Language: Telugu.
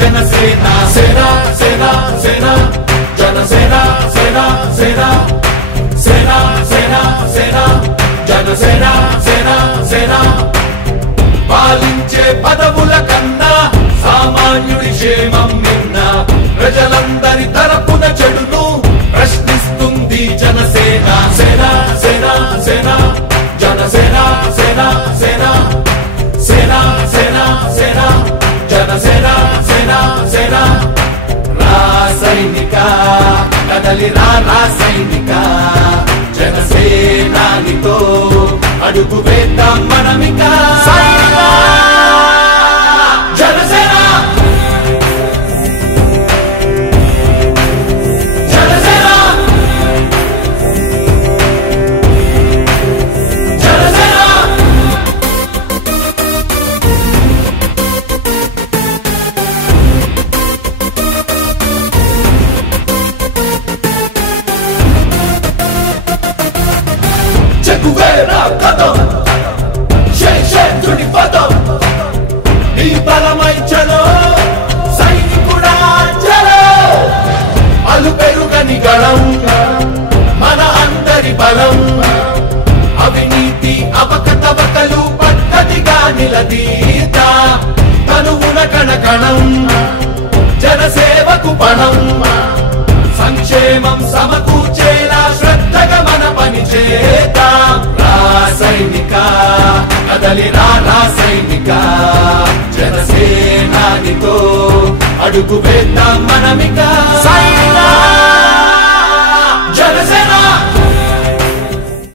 జనసేన సేన సేన సేన జనసేన సేన సేన సేన సేన సేన జనసేన సేన సేన పాలించే పదవుల కన్నా సామాన్యుడి క్షేమం నిన్న ప్రజలందరి తరపున చెడును ప్రశ్నిస్తుంది జనసేన సేన సేన సేన జనసేన సేన సేన సేన సేన సేన జనసేన సేన సేన రాసైనిక కదలిరా రాసైనిక జనసేనానితో అడుగు వేద్దాం మనమిక జనసేన జనసేన జనసేన చెగువేరా కదం శేషేంద్రుడి పదం నీ బలమై చలో సైనికుడా చలో అలు పెరుగని గళం మన అందరి బలం అవినీతి అవకతవకలు పద్ధతిగా నిలదీత తనువున కణకణం జనసేవకు పణం సంక్షేమం సమకూర్చేలా శ్రద్ధగా మన పని చేద్దాం రాసైనిక కదలిరా రాసైనిక జనసేనానితో అడుగు వేద్దాం మనమిక